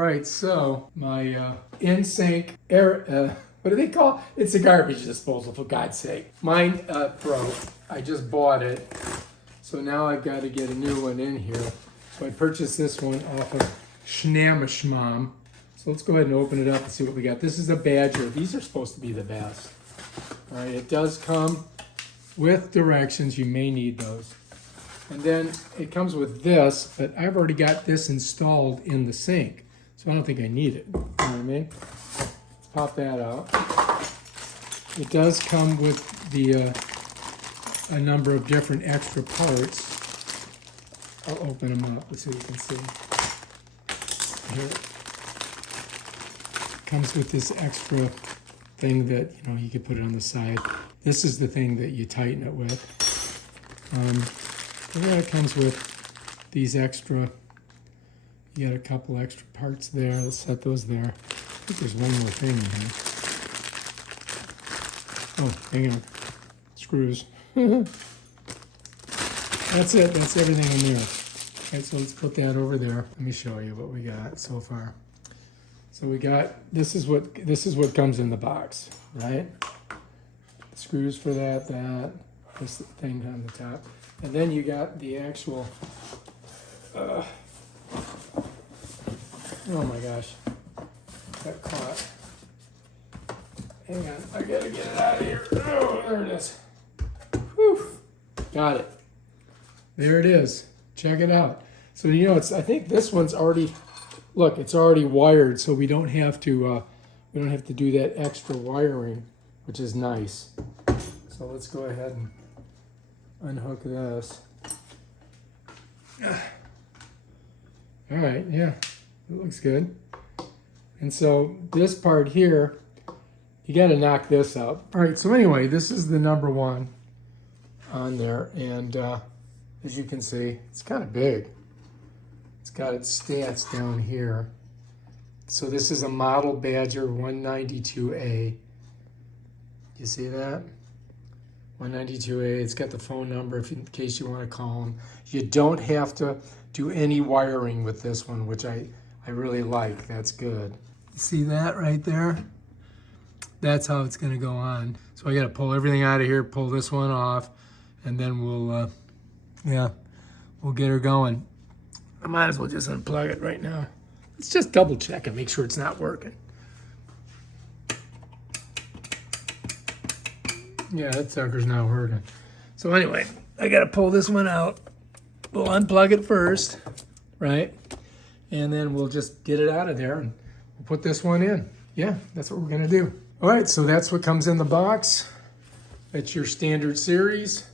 right, so my InSinkErator, what do they call it? It's a garbage disposal, for God's sake. Mine broke. I just bought it. So now I've got to get a new one in here. So I purchased this one off of Schnamashmom. So let's go ahead and open it up and see what we got. This is a Badger. These are supposed to be the best. All right, it does come with directions. You may need those. And then it comes with this, but I've already got this installed in the sink. So I don't think I need it. You know what I mean? Let's pop that out. It does come with the a number of different extra parts. I'll open them up so you can see. Here. It comes with this extra thing that, you know, you could put it on the side. This is the thing that you tighten it with. And then it comes with these extra, you got a couple extra parts there. Let's set those there. I think there's one more thing in here. Oh, hang on. Screws. That's it. That's everything in there. Okay, so let's put that over there. Let me show you what we got so far. So we got, this is what comes in the box, right? Screws for that, this thing on the top. And then you got the actual, oh my gosh, got caught. Hang on, I gotta get it out of here. Oh, there it is. Whew, got it. There it is. Check it out. So, you know, I think this one's already, look, it's already wired, so we don't have to do that extra wiring, which is nice. So let's go ahead and unhook this. All right, yeah, it looks good. And so this part here, you got to knock this out. All right, so anyway, this is the number one on there, and as you can see, it's kind of big. It's got its stats down here. So this is a model Badger 192A. You see that? 192A, it's got the phone number in case you want to call them. You don't have to do any wiring with this one, which I really like. That's good. See that right there? That's how it's going to go on. So I got to pull everything out of here, pull this one off, and then we'll get her going. I might as well just unplug it right now. Let's just double check and make sure it's not working. Yeah, that sucker's not working. So anyway, I gotta pull this one out. We'll unplug it first, right? And then we'll just get it out of there and we'll put this one in. Yeah, that's what we're gonna do. All right, so that's what comes in the box. It's your standard series.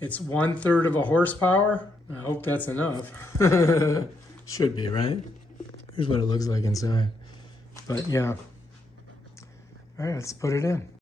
It's 1/3 of a horsepower. I hope that's enough. Should be, right? Here's what it looks like inside. But yeah. All right, let's put it in.